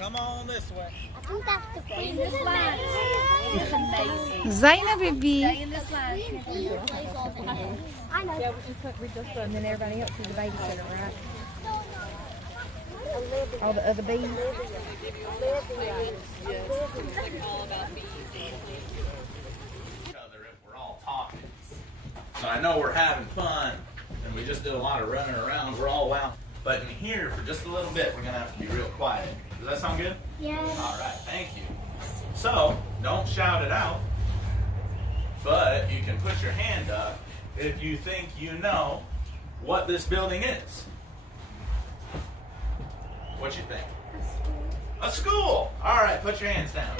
Come on this way. I think that's the queen. This line. It's amazing. Zaynah, baby. Stay in this line. I know. Yeah, we just and then everybody else is the babysitter, right? All the other bees. If we're all talking. So I know we're having fun, and we just did a lot of running around. We're all loud. But in here, for just a little bit, we're going to have to be real quiet. Does that sound good? Yeah. All right, thank you. So, don't shout it out, but you can put your hand up if you think you know what this building is. What you think? A school. All right, put your hands down.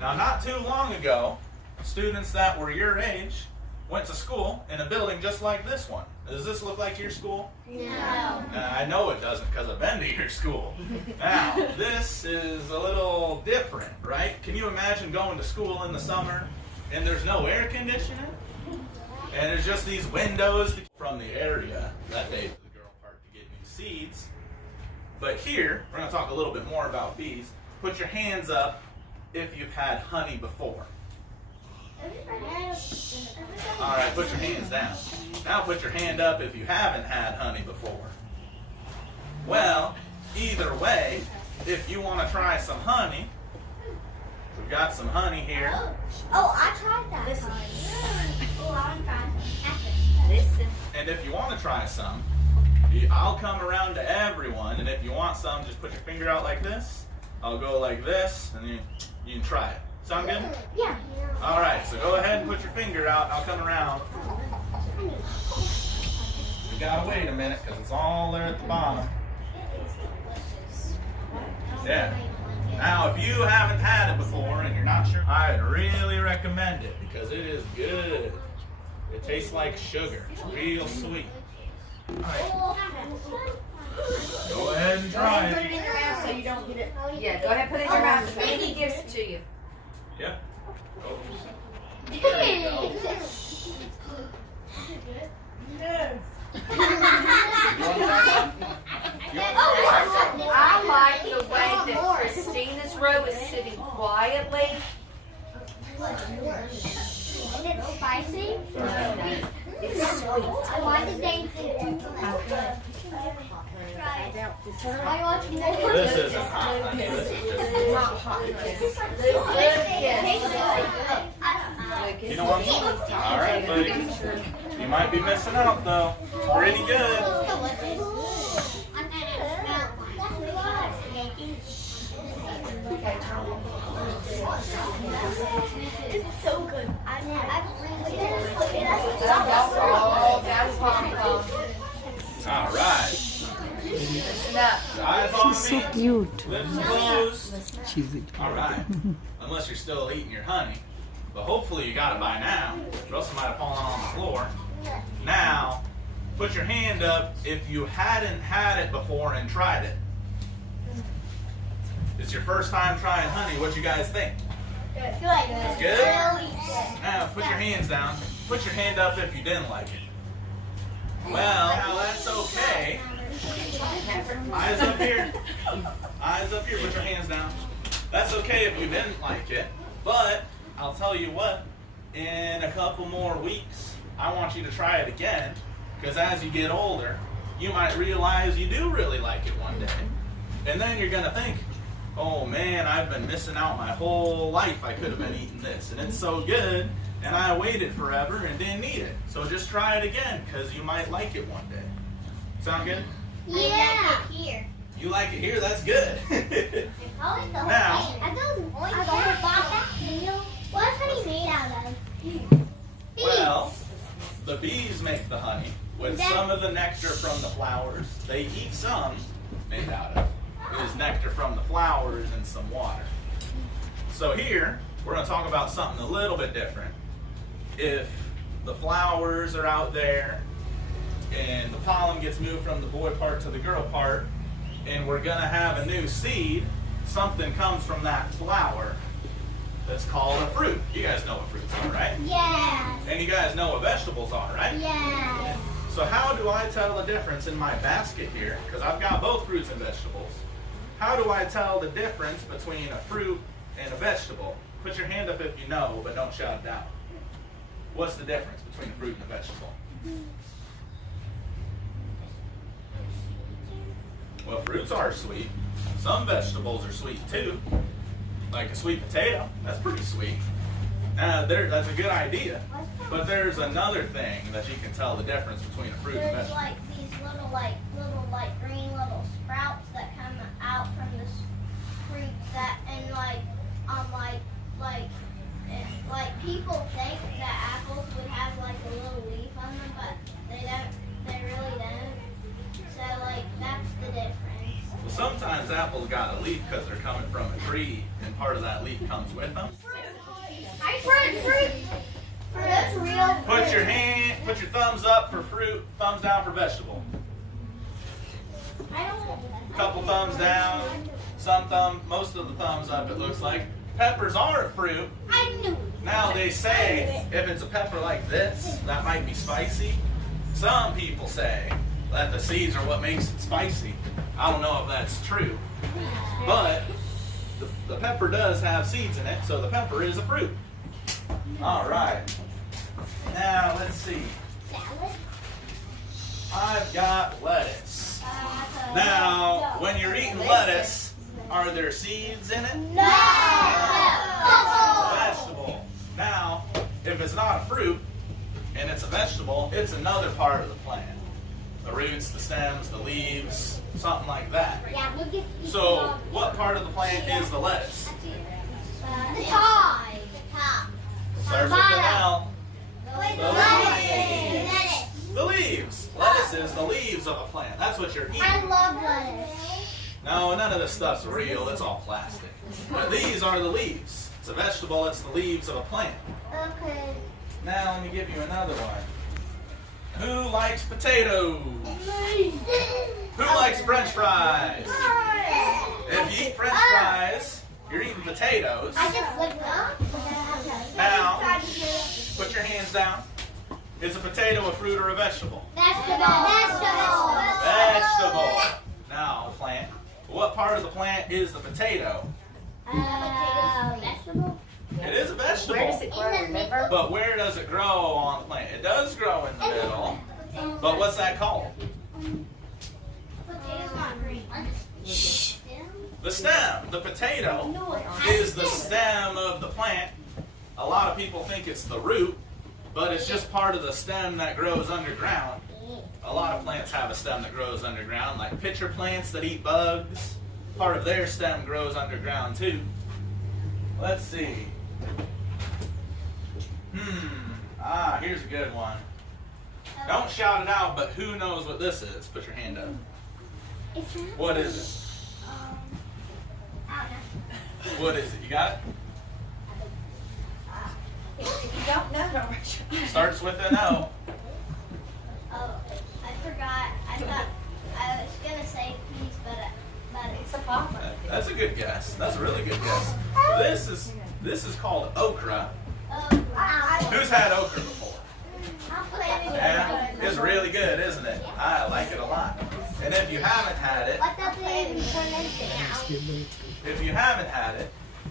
Now, not too long ago, students that were your age went to school in a building just like this one. Does this look like your school? No. I know it doesn't because I've been to your school. Now, this is a little different, right? Can you imagine going to school in the summer and there's no air conditioning? And there's just these windows from the area that they to the girl park to get new seeds. But here, we're going to talk a little bit more about bees. Put your hands up if you've had honey before. All right, put your hands down. Now put your hand up if you haven't had honey before. Well, either way, if you want to try some honey, we've got some honey here. Oh, I tried that. Listen. Oh, I want to try some. Listen. And if you want to try some, I'll come around to everyone, and if you want some, just put your finger out like this. I'll go like this, and you can try it. Sound good? Yeah. All right, so go ahead and put your finger out. I'll come around. You gotta wait a minute because it's all there at the bottom. Yeah. Now, if you haven't had it before and you're not sure, I'd really recommend it because it is good. It tastes like sugar. It's real sweet. All right. Go ahead and try Put it it. in your mouth so you don't get it. Yeah, go ahead and put it in your mouth. Maybe he gives it to you. Yeah. Oh. I like the way that Christina's row is sitting quietly. Is it spicy? It's sweet. Why did they do I want to know. This isn't hot, honey. This is just Not hot. You know what? All right, buddy. You might be missing out, though. It's pretty good. It's so good. All right. Eyes on me. So cute. Lips closed. She's All right. Unless you're still eating your honey. But hopefully you got it by now, or else it might have fallen on the floor. Now, put your hand up if you hadn't had it before and tried it. It's your first time trying honey. What you guys think? It's good? Now, put your hands down. Put your hand up if you didn't like it. Well, now that's okay. Eyes up here. Eyes up here. Put your hands down. That's okay if you didn't like it, but I'll tell you what, in a couple more weeks, I want you to try it again, because as you get older, you might realize you do really like it one day. And then you're going to think, oh man, I've been missing out my whole life. I could have been eating this, and it's so good, and I waited forever and didn't eat it. So just try it again, because you might like it one day. Sound good? Yeah. Here. You like it here? That's good. Now, What's honey made out of? well, the bees make the honey with some of the nectar from the flowers. They eat some made out of. It is nectar from the flowers and some water. So here, we're going to talk about something a little bit different. If the flowers are out there and the pollen gets moved from the boy part to the girl part, and we're going to have a new seed, something comes from that flower that's called a fruit. You guys know what fruits are, right? Yes. And you guys know what vegetables are, right? Yes. So how do I tell the difference in my basket here? Because I've got both fruits and vegetables. how do I tell the difference between a fruit and a vegetable? Put your hand up if you know, but don't shout it out. What's the difference between a fruit and a vegetable? Well, fruits are sweet. Some vegetables are sweet too. Like a sweet potato, that's pretty sweet. That's a good idea. But there's another thing that you can tell the difference between a fruit and a There's vegetable. like these little green little sprouts that come out from the fruits that and like people think that apples would have like a little leaf on them, but they don't. They really don't. So like that's the difference. Well, sometimes apples got a leaf because they're coming from a tree, and part of that leaf comes with them. Fruit. That's real. Put your thumbs up for fruit, thumbs down for vegetable. Couple thumbs down, most of the thumbs up it looks like. Peppers are a fruit. I knew. Now they say if it's a pepper like this, that might be spicy. Some people say that the seeds are what makes it spicy. I don't know if that's true. But the pepper does have seeds in it, so the pepper is a fruit. All right. Now let's see. I've got lettuce. Now, when you're eating lettuce, are there seeds in it? No. It's a vegetable. Now, if it's not a fruit and it's a vegetable, it's another part of the plant. The roots, the stems, the leaves, something like that. So, what part of the plant is the lettuce? The top. Starts with an L. Lettuce. The leaves. Lettuce is the leaves of a plant. That's what you're eating. I love lettuce. No, none of this stuff's real. It's all plastic. But these are the leaves. It's a vegetable. It's the leaves of a plant. Okay. Now let me give you another one. Who likes potatoes? Who likes French fries? If you eat French fries, you're eating potatoes. I just looked up. Now, put your hands down. Is a potato a fruit or a vegetable? Vegetable. Vegetable. Now, plant. What part of the plant is the potato? Vegetable. It is a vegetable. Where does it grow, remember? But where does it grow on the plant? It does grow in the middle. But what's that called? Potato's not green. The stem. The potato is the stem of the plant. A lot of people think it's the root, but it's just part of the stem that grows underground. A lot of plants have a stem that grows underground, like pitcher plants that eat bugs. Part of their stem grows underground too. Let's see. Here's a good one. Don't shout it out, but who knows what this is? Put your hand up. What is it? What is it? You got it? If you don't know, don't raise your hand. Starts with an O. Oh, I forgot. I thought I was gonna say peas, but It's a poplar. That's a good guess. That's a really good guess. This is called okra. Who's had okra before? Yeah, it's really good, isn't it? I like it a lot. And if you haven't had it,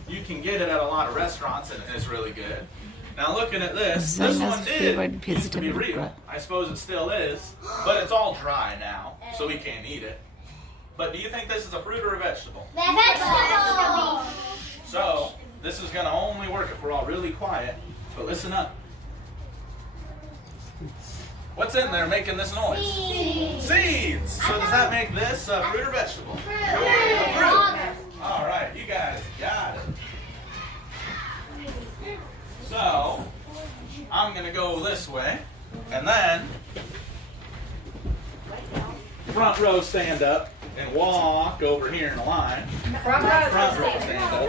you can get it at a lot of restaurants, and it's really good. Now looking at this one used to be real. I suppose it still is, but it's all dry now, so we can't eat it. But do you think this is a fruit or a vegetable? Vegetable. So, this is going to only work if we're all really quiet, but listen up. What's in there making this noise? Seeds! So does that make this a fruit or vegetable? A fruit. All right, you guys got it. So, I'm going to go this way, and then front row stand up and walk over here in a line. Front row Stand up.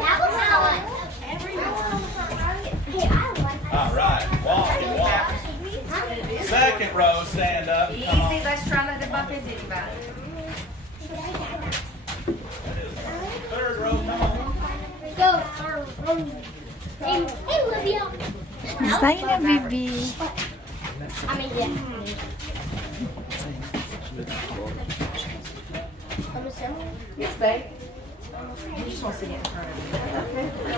All right, walk and walk. Second row stand up. Easy, Come on. let's try not to bump into anybody. Third row, come on. Hey, Olivia. Zaynah, baby. I mean, yeah. Yes, babe. You just want to sit in front of me.